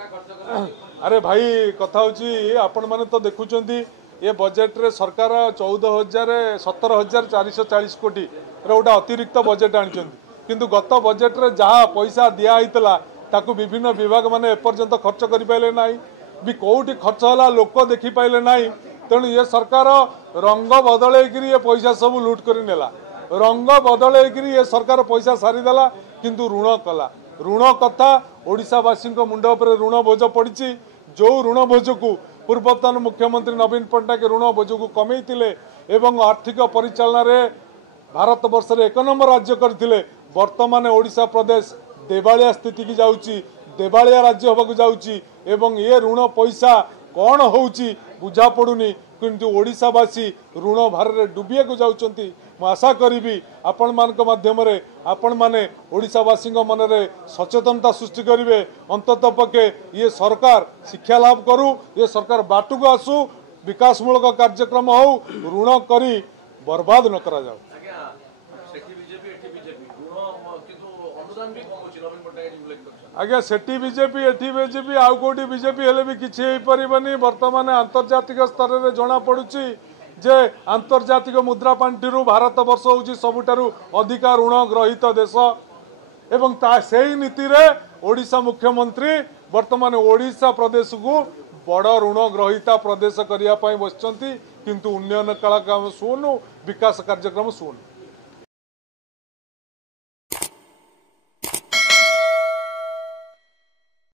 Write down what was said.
अरे भाई कथा आपण मैंने तो देखुं ये बजेट रे सरकार 14,17,440 कोटी गोटे अतिरिक्त बजेट आनी किंतु गत बजेट रे जहाँ पैसा दिखाई ताकू विभिन्न विभाग माने एपर्यंत खर्च कर पारे ना भी कौटी खर्च है लोक देखी पाइले ना तेणु ये सरकार रंग बदल ये पैसा सब लुट कर नेला रंग बदल ये सरकार पैसा सारीदेला किंतु ऋण कला ऋण कथा ओडिशावासी मुंड पर ऋण बोझ पड़ी जो ऋण बोझ को पूर्वतन मुख्यमंत्री नवीन पट्टनायक ऋण बोझ को कमेइथिले एवं आर्थिक परिचालन रे भारत वर्ष रे 1 नंबर राज्य करथिले वर्तमान ओडिशा प्रदेश देवालिया स्थिति की जाउची देवालिया राज्य होबाकू जाउची एवं ये ऋण पैसा कौन होउची बुझा पड़ुनी किंतु ओडिशावासी ऋण भार रे डुबिया को जाउचंती मु आशा करी आपण मान माध्यम रे आपण माने ओडिशावासी मन रे सचेतनता सृष्टि करिवे अंतत पक्षे ये सरकार शिक्षा लाभ करू ये सरकार बाटू को आसू विकासमूलक कार्यक्रम हो ऋण करी बर्बाद न करा जाऊ। आज्ञा सेठी बीजेपी एठी बीजेपी आउ कोटी बीजेपी हेले भी किछि हेई परिबनी वर्तमान अंतर्जातिक स्तर रे जना पड़ुची जे अंतर्जातिक मुद्रा पांठी भारत वर्ष होची सबुठारु अधिका ऋण ग्रहित देश एवं से नीति रे ओडिशा मुख्यमंत्री वर्तमान ओडिशा प्रदेश को बड़ ऋण ग्रहिता प्रदेश करिया पई बसचंती किंतु उन्नयन कला शुणु विकास कार्यक्रम शुणु।